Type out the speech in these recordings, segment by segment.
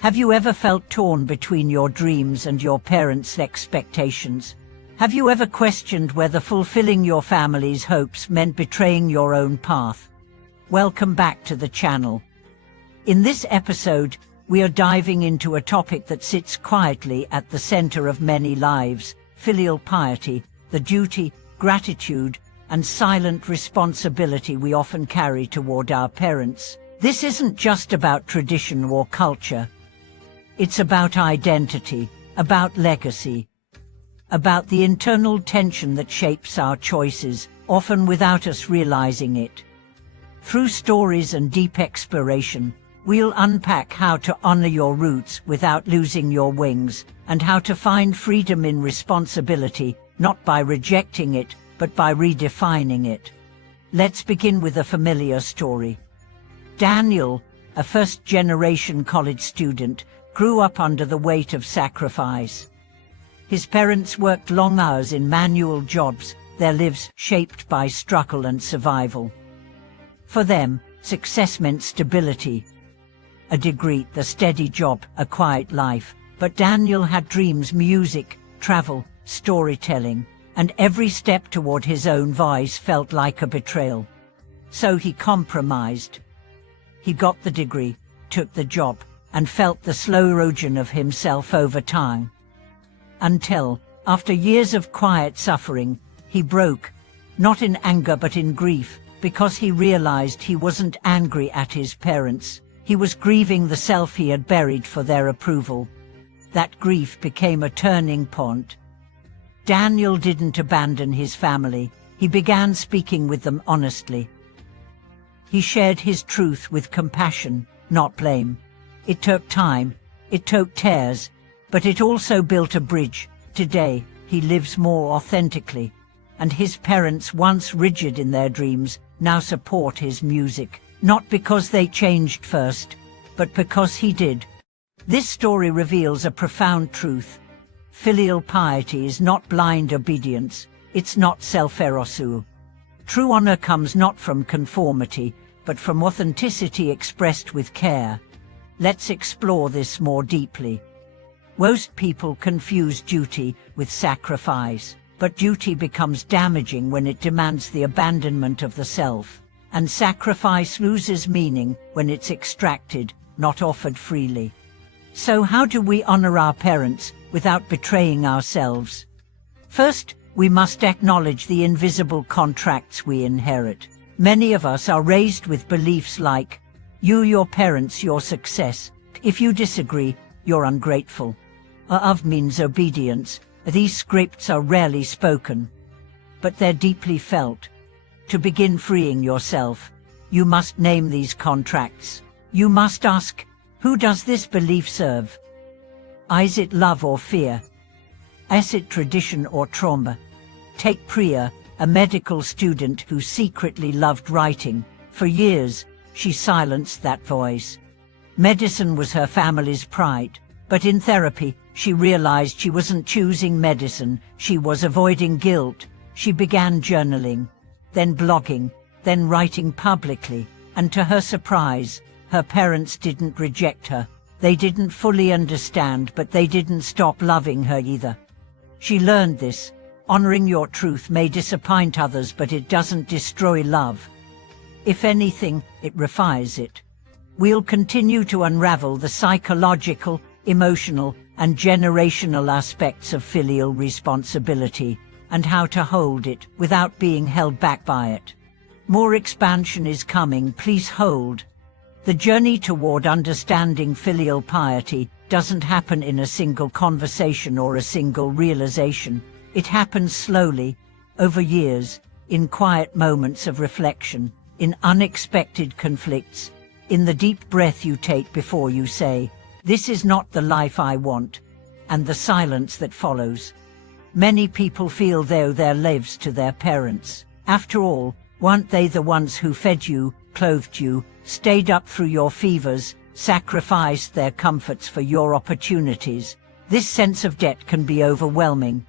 Have you ever felt torn between your dreams and your parents' expectations? Have you ever questioned whether fulfilling your family's hopes meant betraying your own path? Welcome back to the channel. In this episode, we are diving into a topic that sits quietly at the center of many lives: filial piety, the duty, gratitude, and silent responsibility we often carry toward our parents. This isn't just about tradition or culture. It's about identity, about legacy, about the internal tension that shapes our choices, often without us realizing it. Through stories and deep exploration, we'll unpack how to honor your roots without losing your wings, and how to find freedom in responsibility, not by rejecting it, but by redefining it. Let's begin with a familiar story. Daniel, a first-generation college student, grew up under the weight of sacrifice. His parents worked long hours in manual jobs, their lives shaped by struggle and survival. For them, success meant stability, a degree, the steady job, a quiet life. But Daniel had dreams: music, travel, storytelling, and every step toward his own voice felt like a betrayal. So he compromised. He got the degree, took the job, and felt the slow erosion of himself over time. Until, after years of quiet suffering, he broke, not in anger but in grief, because he realized he wasn't angry at his parents. He was grieving the self he had buried for their approval. That grief became a turning point. Daniel didn't abandon his family. He began speaking with them honestly. He shared his truth with compassion, not blame. It took time, it took tears, but it also built a bridge. Today, he lives more authentically, and his parents, once rigid in their dreams, now support his music, not because they changed first, but because he did. This story reveals a profound truth. Filial piety is not blind obedience, it's not self-erosu. True honor comes not from conformity, but from authenticity expressed with care. Let's explore this more deeply. Most people confuse duty with sacrifice, but duty becomes damaging when it demands the abandonment of the self, and sacrifice loses meaning when it's extracted, not offered freely. So how do we honor our parents without betraying ourselves? First, we must acknowledge the invisible contracts we inherit. Many of us are raised with beliefs like, you, your parents, your success. If you disagree, you're ungrateful. Of means obedience. These scripts are rarely spoken, but they're deeply felt. To begin freeing yourself, you must name these contracts. You must ask, who does this belief serve? Is it love or fear? Is it tradition or trauma? Take Priya, a medical student who secretly loved writing. For years, she silenced that voice. Medicine was her family's pride, but in therapy, she realized she wasn't choosing medicine, she was avoiding guilt. She began journaling, then blogging, then writing publicly, and to her surprise, her parents didn't reject her. They didn't fully understand, but they didn't stop loving her either. She learned this: honoring your truth may disappoint others, but it doesn't destroy love. If anything, it refines it. We'll continue to unravel the psychological, emotional, and generational aspects of filial responsibility, and how to hold it without being held back by it. More expansion is coming, please hold. The journey toward understanding filial piety doesn't happen in a single conversation or a single realization. It happens slowly, over years, in quiet moments of reflection, in unexpected conflicts, in the deep breath you take before you say, "This is not the life I want," and the silence that follows. Many people feel they owe their lives to their parents. After all, weren't they the ones who fed you, clothed you, stayed up through your fevers, sacrificed their comforts for your opportunities? This sense of debt can be overwhelming,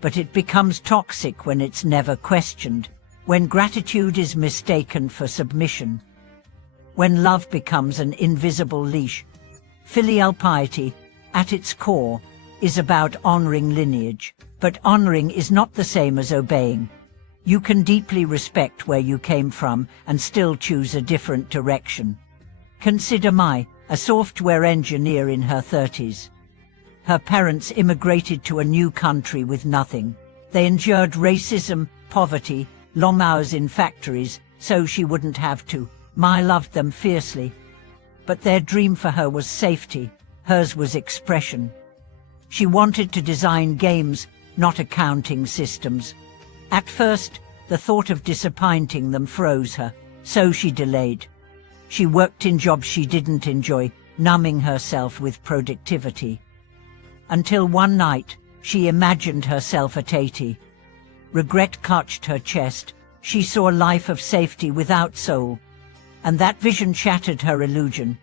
but it becomes toxic when it's never questioned, when gratitude is mistaken for submission, when love becomes an invisible leash. Filial piety, at its core, is about honoring lineage, but honoring is not the same as obeying. You can deeply respect where you came from and still choose a different direction. Consider Mai, a software engineer in her 30s. Her parents immigrated to a new country with nothing. They endured racism, poverty, long hours in factories, so she wouldn't have to. Mai loved them fiercely. But their dream for her was safety, hers was expression. She wanted to design games, not accounting systems. At first, the thought of disappointing them froze her, so she delayed. She worked in jobs she didn't enjoy, numbing herself with productivity. Until one night, she imagined herself at 80. Regret clutched her chest. She saw a life of safety without soul. And that vision shattered her illusion.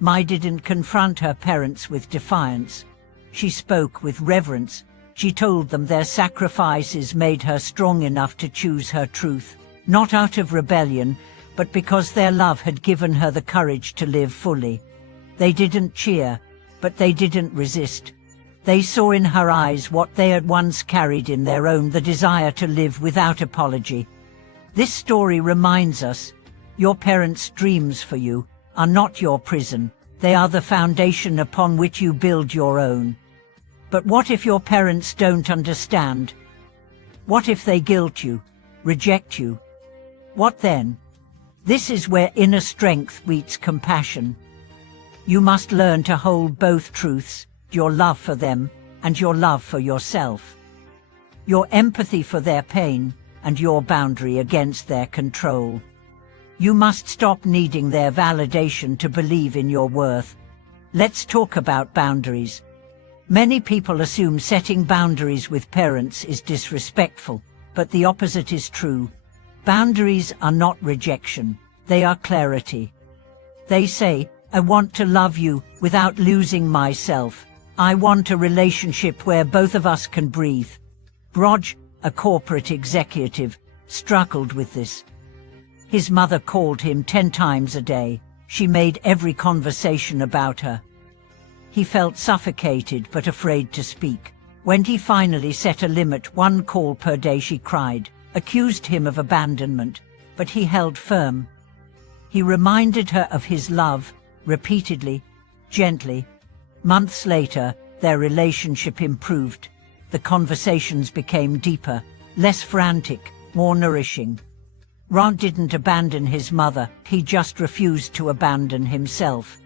Mai didn't confront her parents with defiance. She spoke with reverence. She told them their sacrifices made her strong enough to choose her truth, not out of rebellion, but because their love had given her the courage to live fully. They didn't cheer, but they didn't resist. They saw in her eyes what they had once carried in their own, the desire to live without apology. This story reminds us, your parents' dreams for you are not your prison. They are the foundation upon which you build your own. But what if your parents don't understand? What if they guilt you, reject you? What then? This is where inner strength meets compassion. You must learn to hold both truths, your love for them and your love for yourself. Your empathy for their pain and your boundary against their control. You must stop needing their validation to believe in your worth. Let's talk about boundaries. Many people assume setting boundaries with parents is disrespectful, but the opposite is true. Boundaries are not rejection, they are clarity. They say, I want to love you without losing myself. I want a relationship where both of us can breathe. Raj, a corporate executive, struggled with this. His mother called him 10 times a day. She made every conversation about her. He felt suffocated but afraid to speak. When he finally set a limit, 1 call per day, she cried, accused him of abandonment, but he held firm. He reminded her of his love, repeatedly, gently. Months later, their relationship improved. The conversations became deeper, less frantic, more nourishing. Ron didn't abandon his mother, he just refused to abandon himself.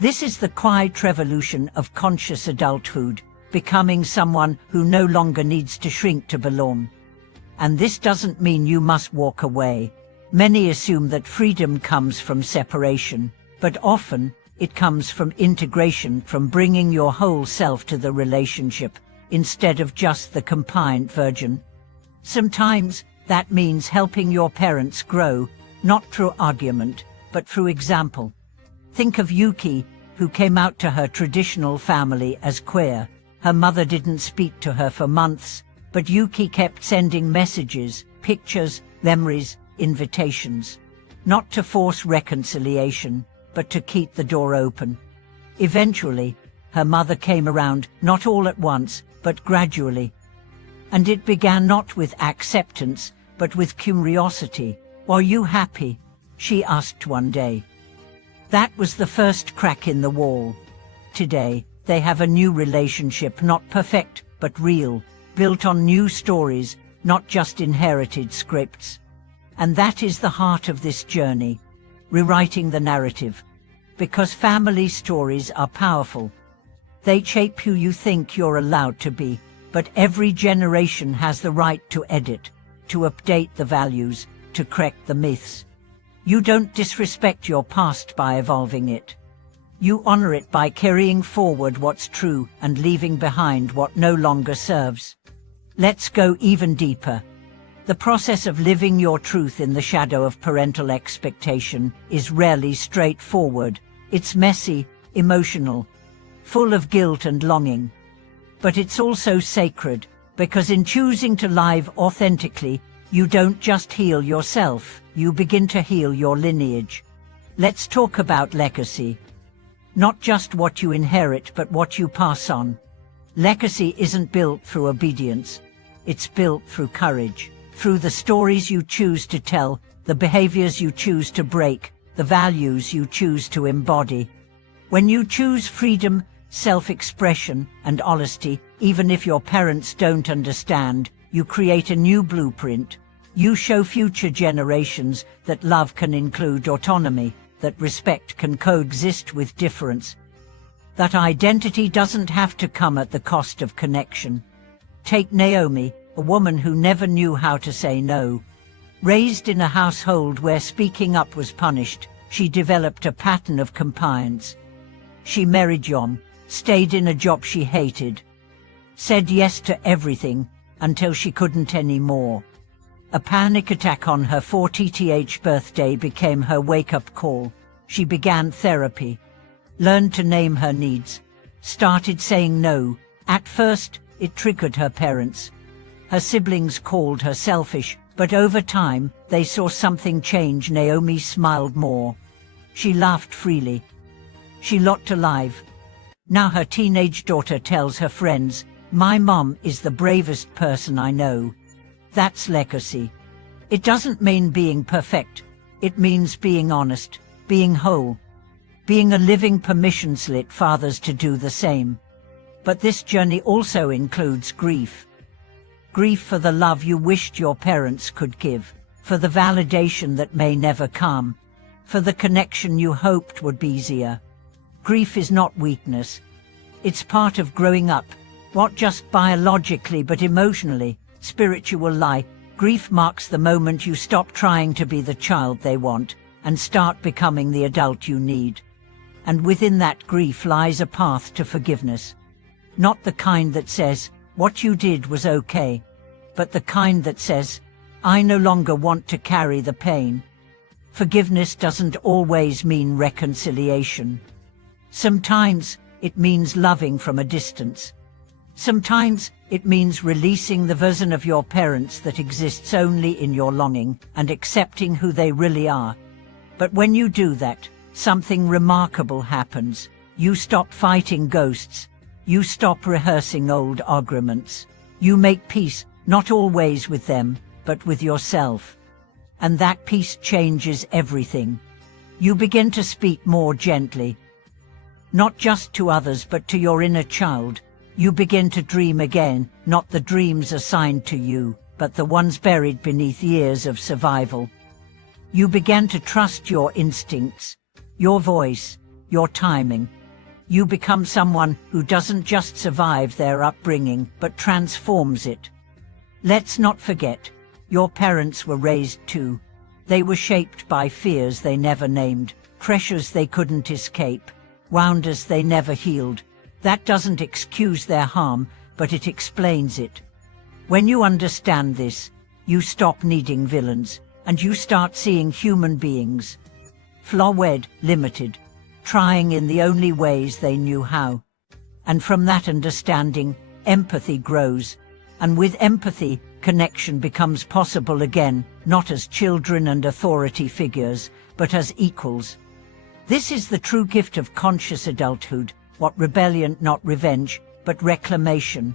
This is the quiet revolution of conscious adulthood, becoming someone who no longer needs to shrink to belong. And this doesn't mean you must walk away. Many assume that freedom comes from separation, but often it comes from integration, from bringing your whole self to the relationship, instead of just the compliant version. Sometimes that means helping your parents grow, not through argument, but through example. Think of Yuki, who came out to her traditional family as queer. Her mother didn't speak to her for months, but Yuki kept sending messages, pictures, memories, invitations. Not to force reconciliation, but to keep the door open. Eventually, her mother came around, not all at once, but gradually. And it began not with acceptance, but with curiosity. Are you happy? She asked one day. That was the first crack in the wall. Today, they have a new relationship, not perfect, but real, built on new stories, not just inherited scripts. And that is the heart of this journey, rewriting the narrative. Because family stories are powerful. They shape who you think you're allowed to be. But every generation has the right to edit, to update the values, to correct the myths. You don't disrespect your past by evolving it. You honor it by carrying forward what's true and leaving behind what no longer serves. Let's go even deeper. The process of living your truth in the shadow of parental expectation is rarely straightforward. It's messy, emotional, full of guilt and longing. But it's also sacred, because in choosing to live authentically, you don't just heal yourself, you begin to heal your lineage. Let's talk about legacy. Not just what you inherit, but what you pass on. Legacy isn't built through obedience. It's built through courage, through the stories you choose to tell, the behaviors you choose to break, the values you choose to embody. When you choose freedom, self-expression, and honesty, even if your parents don't understand, you create a new blueprint. You show future generations that love can include autonomy, that respect can coexist with difference, that identity doesn't have to come at the cost of connection. Take Naomi, a woman who never knew how to say no. Raised in a household where speaking up was punished, she developed a pattern of compliance. She married John, stayed in a job she hated, said yes to everything until she couldn't anymore. A panic attack on her 40th birthday became her wake-up call. She began therapy, learned to name her needs, started saying no. At first, it triggered her parents. Her siblings called her selfish, but over time, they saw something change. Naomi smiled more. She laughed freely. She looked alive. Now her teenage daughter tells her friends, "My mom is the bravest person I know." That's legacy. It doesn't mean being perfect. It means being honest, being whole, being a living permission slip. Fathers to do the same. But this journey also includes grief. Grief for the love you wished your parents could give, for the validation that may never come, for the connection you hoped would be easier. Grief is not weakness. It's part of growing up, not just biologically but emotionally, spiritual life. Grief marks the moment you stop trying to be the child they want and start becoming the adult you need. And within that grief lies a path to forgiveness. Not the kind that says, "What you did was okay," but the kind that says, "I no longer want to carry the pain." Forgiveness doesn't always mean reconciliation. Sometimes it means loving from a distance. Sometimes it means releasing the version of your parents that exists only in your longing and accepting who they really are. But when you do that, something remarkable happens. You stop fighting ghosts. You stop rehearsing old arguments. You make peace, not always with them, but with yourself. And that peace changes everything. You begin to speak more gently, not just to others but to your inner child. You begin to dream again, not the dreams assigned to you, but the ones buried beneath years of survival. You begin to trust your instincts, your voice, your timing. You become someone who doesn't just survive their upbringing, but transforms it. Let's not forget, your parents were raised too. They were shaped by fears they never named, pressures they couldn't escape, wounds they never healed. That doesn't excuse their harm, but it explains it. When you understand this, you stop needing villains, and you start seeing human beings. Flawed, limited, trying in the only ways they knew how. And from that understanding, empathy grows. And with empathy, connection becomes possible again, not as children and authority figures, but as equals. This is the true gift of conscious adulthood. What rebellion, not revenge, but reclamation.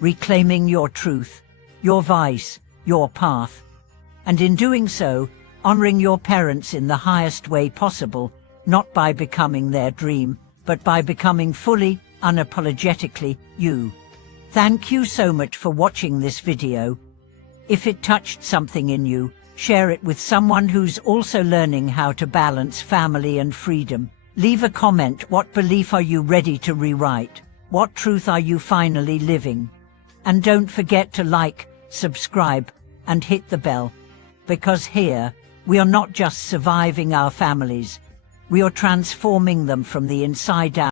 Reclaiming your truth, your voice, your path. And in doing so, honoring your parents in the highest way possible, not by becoming their dream, but by becoming fully, unapologetically, you. Thank you so much for watching this video. If it touched something in you, share it with someone who's also learning how to balance family and freedom. Leave a comment. What belief are you ready to rewrite? What truth are you finally living? And don't forget to like, subscribe, and hit the bell. Because here, we are not just surviving our families, we are transforming them from the inside out.